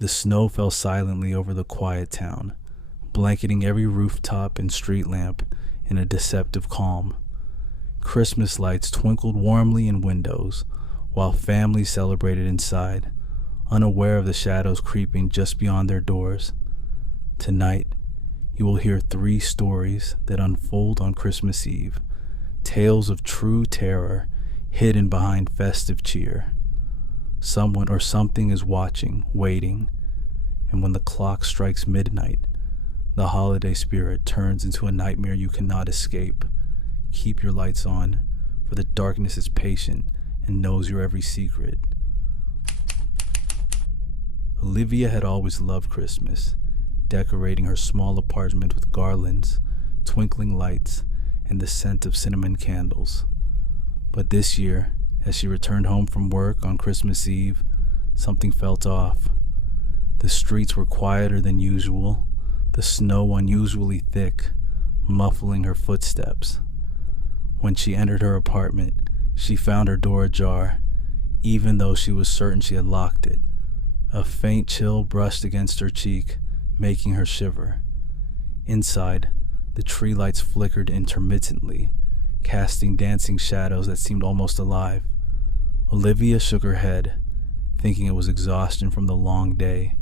The snow fell silently over the quiet town, blanketing every rooftop and street lamp in a deceptive calm. Christmas lights twinkled warmly in windows, while families celebrated inside, unaware of the shadows creeping just beyond their doors. Tonight, you will hear 3 stories that unfold on Christmas Eve, tales of true terror hidden behind festive cheer. Someone or something is watching, waiting, and when the clock strikes midnight, the holiday spirit turns into a nightmare you cannot escape. Keep your lights on, for the darkness is patient and knows your every secret. Olivia had always loved Christmas, decorating her small apartment with garlands, twinkling lights, and the scent of cinnamon candles. But this year, as she returned home from work on Christmas Eve, something felt off. The streets were quieter than usual, the snow unusually thick, muffling her footsteps. When she entered her apartment, she found her door ajar, even though she was certain she had locked it. A faint chill brushed against her cheek, making her shiver. Inside, the tree lights flickered intermittently, casting dancing shadows that seemed almost alive. Olivia shook her head, thinking it was exhaustion from the long day.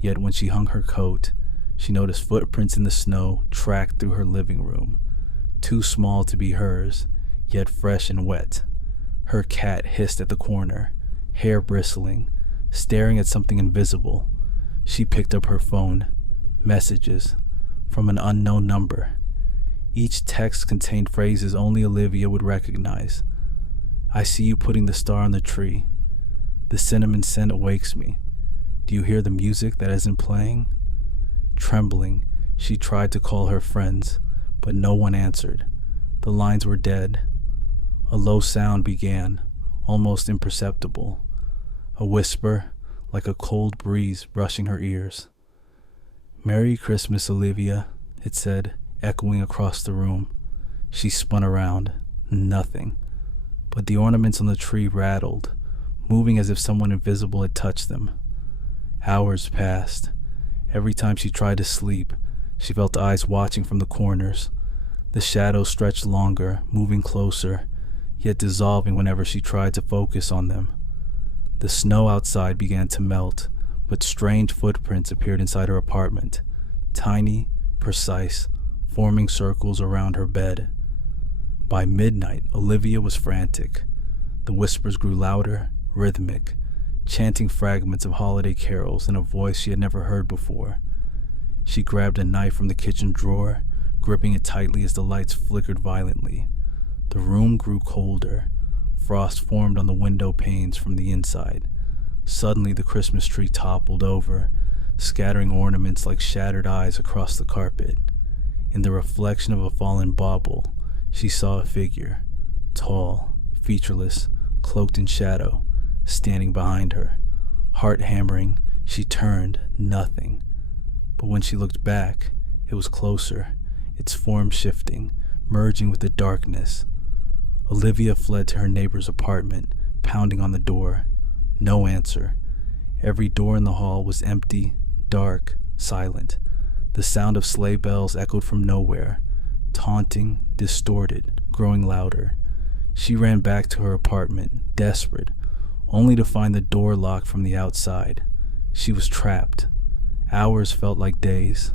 Yet when she hung her coat, she noticed footprints in the snow tracked through her living room, too small to be hers, yet fresh and wet. Her cat hissed at the corner, hair bristling, staring at something invisible. She picked up her phone. Messages from an unknown number. Each text contained phrases only Olivia would recognize. "I see you putting the star on the tree. The cinnamon scent awakes me. Do you hear the music that isn't playing?" Trembling, she tried to call her friends, but no one answered. The lines were dead. A low sound began, almost imperceptible. A whisper, like a cold breeze brushing her ears. "Merry Christmas, Olivia," it said, echoing across the room. She spun around. Nothing. But the ornaments on the tree rattled, moving as if someone invisible had touched them. Hours passed. Every time she tried to sleep, she felt eyes watching from the corners. The shadows stretched longer, moving closer, yet dissolving whenever she tried to focus on them. The snow outside began to melt, but strange footprints appeared inside her apartment, tiny, precise, forming circles around her bed. By midnight, Olivia was frantic. The whispers grew louder, rhythmic, chanting fragments of holiday carols in a voice she had never heard before. She grabbed a knife from the kitchen drawer, gripping it tightly as the lights flickered violently. The room grew colder. Frost formed on the window panes from the inside. Suddenly, the Christmas tree toppled over, scattering ornaments like shattered eyes across the carpet. In the reflection of a fallen bauble, she saw a figure, tall, featureless, cloaked in shadow, standing behind her. Heart hammering, she turned, nothing. But when she looked back, it was closer, its form shifting, merging with the darkness. Olivia fled to her neighbor's apartment, pounding on the door. No answer. Every door in the hall was empty, dark, silent. The sound of sleigh bells echoed from nowhere, taunting, distorted, growing louder. She ran back to her apartment, desperate, only to find the door locked from the outside. She was trapped. Hours felt like days.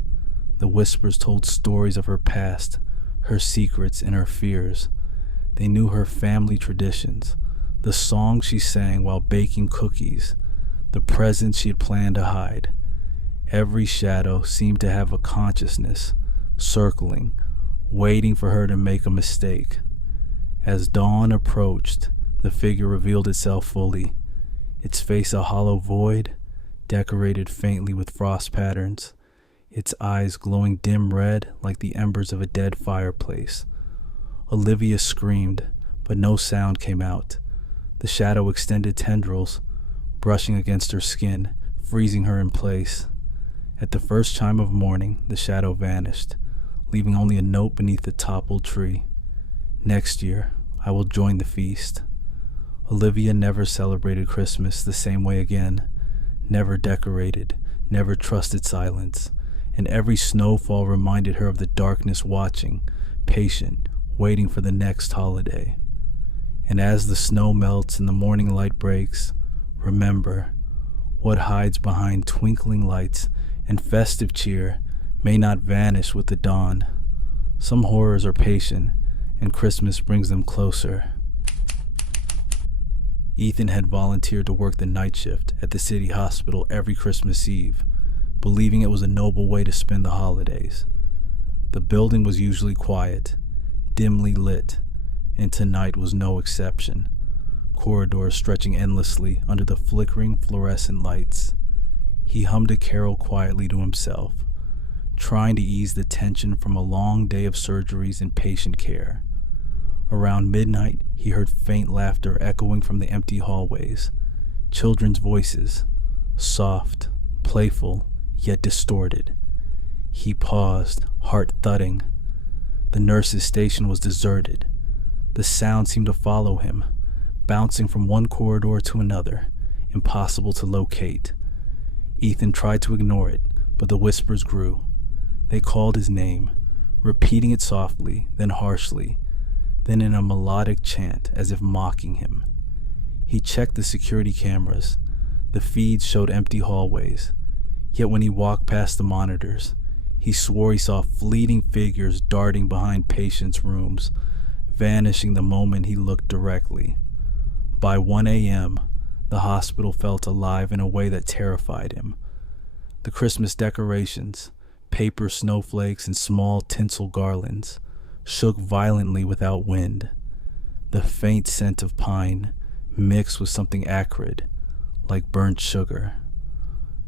The whispers told stories of her past, her secrets and her fears. They knew her family traditions, the songs she sang while baking cookies, the presents she had planned to hide. Every shadow seemed to have a consciousness, circling, waiting for her to make a mistake. As dawn approached, the figure revealed itself fully, its face a hollow void, decorated faintly with frost patterns, its eyes glowing dim red like the embers of a dead fireplace. Olivia screamed, but no sound came out. The shadow extended tendrils, brushing against her skin, freezing her in place. At the first chime of morning, the shadow vanished, leaving only a note beneath the toppled tree. "Next year, I will join the feast." Olivia never celebrated Christmas the same way again, never decorated, never trusted silence, and every snowfall reminded her of the darkness watching, patient, waiting for the next holiday. And as the snow melts and the morning light breaks, remember, what hides behind twinkling lights and festive cheer may not vanish with the dawn. Some horrors are patient, and Christmas brings them closer. Ethan had volunteered to work the night shift at the city hospital every Christmas Eve, believing it was a noble way to spend the holidays. The building was usually quiet, dimly lit, and tonight was no exception. Corridors stretching endlessly under the flickering fluorescent lights. He hummed a carol quietly to himself, trying to ease the tension from a long day of surgeries and patient care. Around midnight, he heard faint laughter echoing from the empty hallways. Children's voices, soft, playful, yet distorted. He paused, heart thudding. The nurse's station was deserted. The sound seemed to follow him, bouncing from one corridor to another, impossible to locate. Ethan tried to ignore it, but the whispers grew. They called his name, repeating it softly, then harshly, then in a melodic chant as if mocking him. He checked the security cameras. The feeds showed empty hallways. Yet when he walked past the monitors, he swore he saw fleeting figures darting behind patients' rooms, vanishing the moment he looked directly. By 1 a.m., the hospital felt alive in a way that terrified him. The Christmas decorations, paper snowflakes and small tinsel garlands, shook violently without wind. The faint scent of pine mixed with something acrid, like burnt sugar.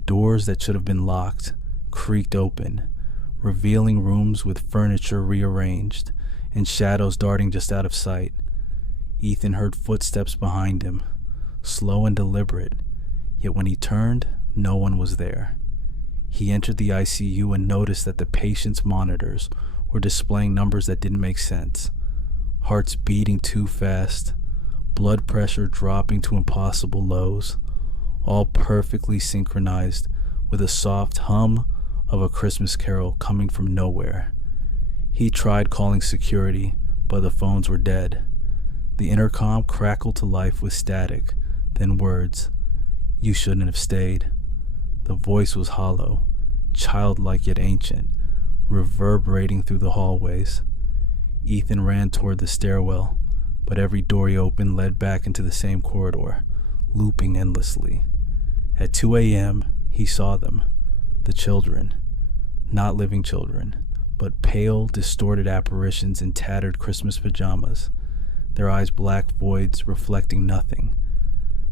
Doors that should have been locked creaked open, revealing rooms with furniture rearranged and shadows darting just out of sight. Ethan heard footsteps behind him, slow and deliberate, yet when he turned, no one was there. He entered the ICU and noticed that the patient's monitors were displaying numbers that didn't make sense. Hearts beating too fast, blood pressure dropping to impossible lows, all perfectly synchronized with a soft hum of a Christmas carol coming from nowhere. He tried calling security, but the phones were dead. The intercom crackled to life with static, then words, "You shouldn't have stayed." The voice was hollow, childlike yet ancient, reverberating through the hallways. Ethan ran toward the stairwell, but every door he opened led back into the same corridor, looping endlessly. At 2 a.m., he saw them, the children, not living children, but pale, distorted apparitions in tattered Christmas pajamas, their eyes black voids reflecting nothing.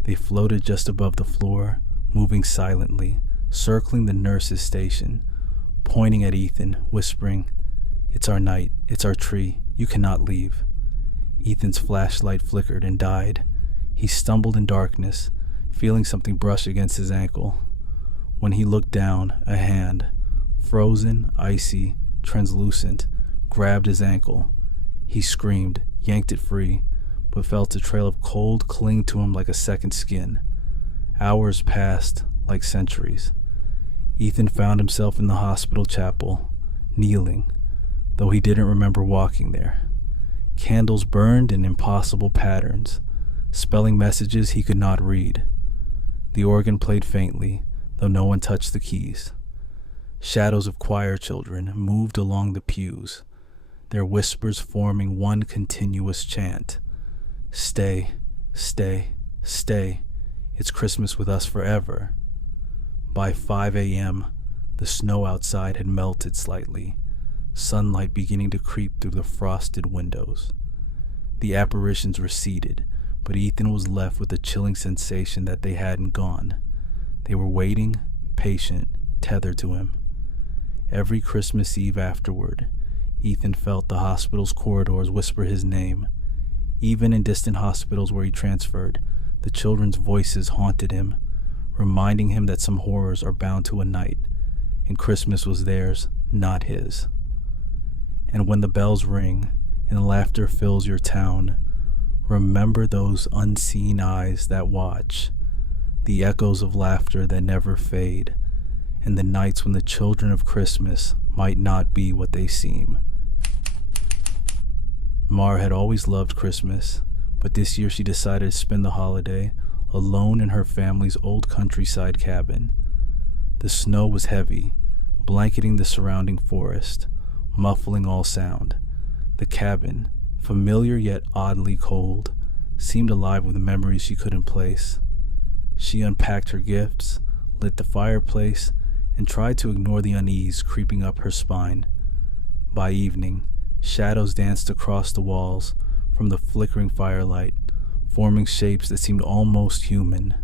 They floated just above the floor, moving silently, circling the nurse's station, pointing at Ethan, whispering, "It's our night, it's our tree, you cannot leave." Ethan's flashlight flickered and died. He stumbled in darkness, feeling something brush against his ankle. When he looked down, a hand, frozen, icy, translucent, grabbed his ankle. He screamed, yanked it free, but felt a trail of cold cling to him like a second skin. Hours passed, like centuries. Ethan found himself in the hospital chapel, kneeling, though he didn't remember walking there. Candles burned in impossible patterns, spelling messages he could not read. The organ played faintly, though no one touched the keys. Shadows of choir children moved along the pews, their whispers forming one continuous chant. "Stay, stay, stay. It's Christmas with us forever." By 5 a.m., the snow outside had melted slightly, sunlight beginning to creep through the frosted windows. The apparitions receded, but Ethan was left with the chilling sensation that they hadn't gone. They were waiting, patient, tethered to him. Every Christmas Eve afterward, Ethan felt the hospital's corridors whisper his name. Even in distant hospitals where he transferred, the children's voices haunted him, reminding him that some horrors are bound to a night, and Christmas was theirs, not his. And when the bells ring and laughter fills your town, remember those unseen eyes that watch, the echoes of laughter that never fade, and the nights when the children of Christmas might not be what they seem. Mara had always loved Christmas, but this year she decided to spend the holiday alone in her family's old countryside cabin. The snow was heavy, blanketing the surrounding forest, muffling all sound. The cabin, familiar yet oddly cold, seemed alive with memories she couldn't place. She unpacked her gifts, lit the fireplace, and tried to ignore the unease creeping up her spine. By evening, shadows danced across the walls from the flickering firelight, forming shapes that seemed almost human.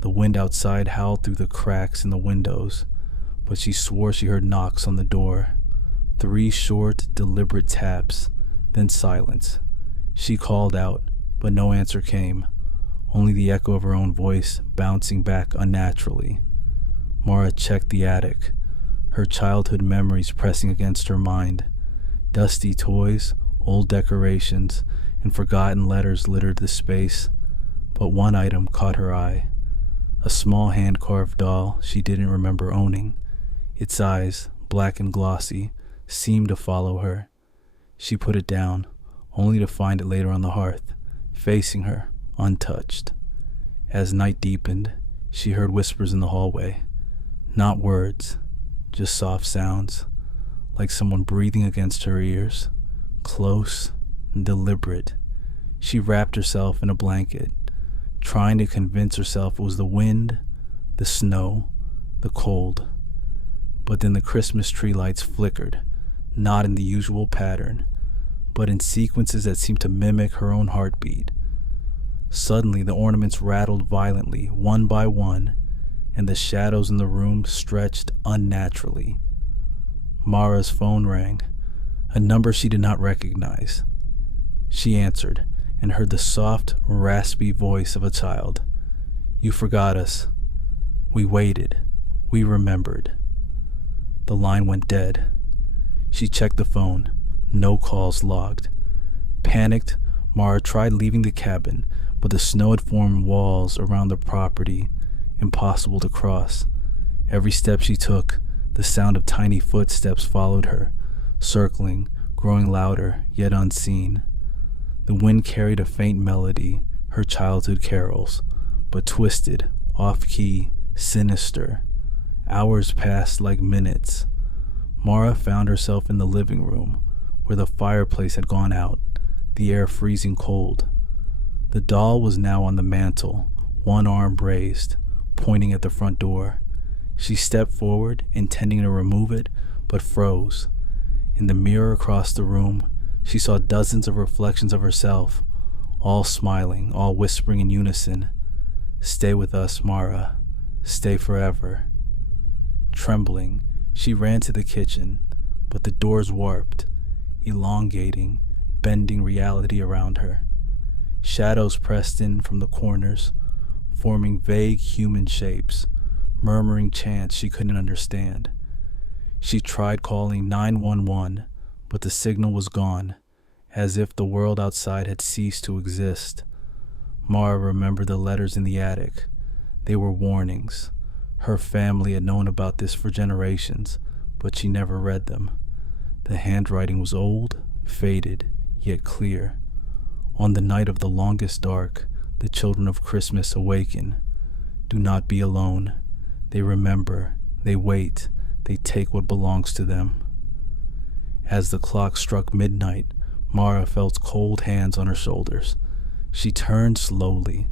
The wind outside howled through the cracks in the windows, but she swore she heard knocks on the door. 3 short, deliberate taps, then silence. She called out, but no answer came, only the echo of her own voice bouncing back unnaturally. Mara checked the attic, her childhood memories pressing against her mind. Dusty toys, old decorations, and forgotten letters littered the space, but one item caught her eye. A small hand-carved doll she didn't remember owning. Its eyes, black and glossy, seemed to follow her. She put it down, only to find it later on the hearth, facing her, untouched. As night deepened, she heard whispers in the hallway. Not words, just soft sounds, like someone breathing against her ears, close and deliberate. She wrapped herself in a blanket, trying to convince herself it was the wind, the snow, the cold. But then the Christmas tree lights flickered, not in the usual pattern, but in sequences that seemed to mimic her own heartbeat. Suddenly, the ornaments rattled violently, one by one, and the shadows in the room stretched unnaturally. Mara's phone rang, a number she did not recognize. She answered and heard the soft, raspy voice of a child. "You forgot us. We waited. We remembered." The line went dead. She checked the phone. No calls logged. Panicked, Mara tried leaving the cabin, but the snow had formed walls around the property, impossible to cross. Every step she took, the sound of tiny footsteps followed her, circling, growing louder, yet unseen. The wind carried a faint melody, her childhood carols, but twisted, off-key, sinister. Hours passed like minutes. Mara found herself in the living room, where the fireplace had gone out, the air freezing cold. The doll was now on the mantel, one arm raised, pointing at the front door. She stepped forward, intending to remove it, but froze. In the mirror across the room, she saw dozens of reflections of herself, all smiling, all whispering in unison, "Stay with us, Mara. Stay forever." Trembling, she ran to the kitchen, but the doors warped, elongating, bending reality around her. Shadows pressed in from the corners, forming vague human shapes, murmuring chants she couldn't understand. She tried calling 911, but the signal was gone, as if the world outside had ceased to exist. Mara remembered the letters in the attic. They were warnings. Her family had known about this for generations, but she never read them. The handwriting was old, faded, yet clear. On the night of the longest dark, the children of Christmas awaken. Do not be alone. They remember, they wait, they take what belongs to them. As the clock struck midnight, Mara felt cold hands on her shoulders. She turned slowly.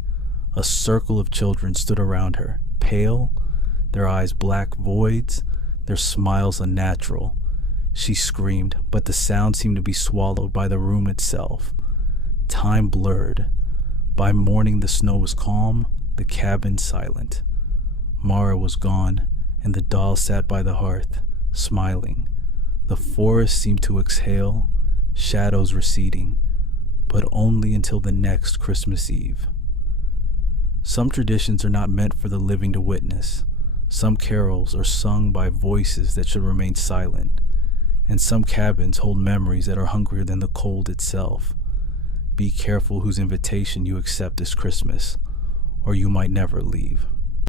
A circle of children stood around her, pale, their eyes black voids, their smiles unnatural. She screamed, but the sound seemed to be swallowed by the room itself. Time blurred. By morning the snow was calm, the cabin silent. Mara was gone, and the doll sat by the hearth, smiling. The forest seemed to exhale, shadows receding, but only until the next Christmas Eve. Some traditions are not meant for the living to witness. Some carols are sung by voices that should remain silent, and some cabins hold memories that are hungrier than the cold itself. Be careful whose invitation you accept this Christmas, or you might never leave.